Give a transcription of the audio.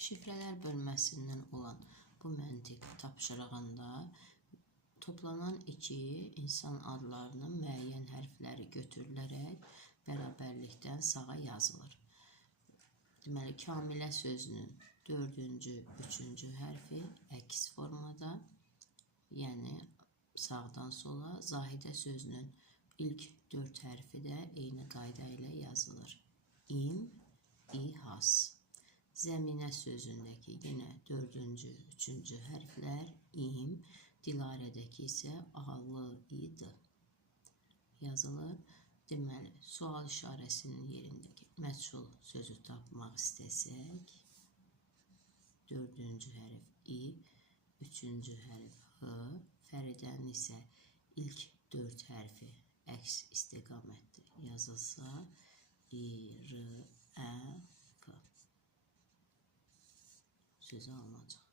Şifrələr bölməsindən olan bu məntiq tapşırığında toplanan iki insan adlarının müəyyən hərfləri götürülərək bərabərlikdən sağa yazılır. Deməli, Kamilə sözünün 4-cü, 3-cü hərfi əks formada, yəni sağdan sola, Zahidə sözünün ilk 4 hərfi də eyni qayda ilə yazılır. İm, İhas. Zəminə sözündəki yenə 4-cü, 3-cü hərflər im, Dilarədəki isə alı, idi yazılır. Deməli, sual işarəsinin yerindəki məchul sözü tapmaq istəsək, 4-cü hərf i, 3-cü hərf h, Fəridənin isə ilk 4 hərfi əks istiqamətdə yazılsa, i, r, ə, f sözü alınacaq.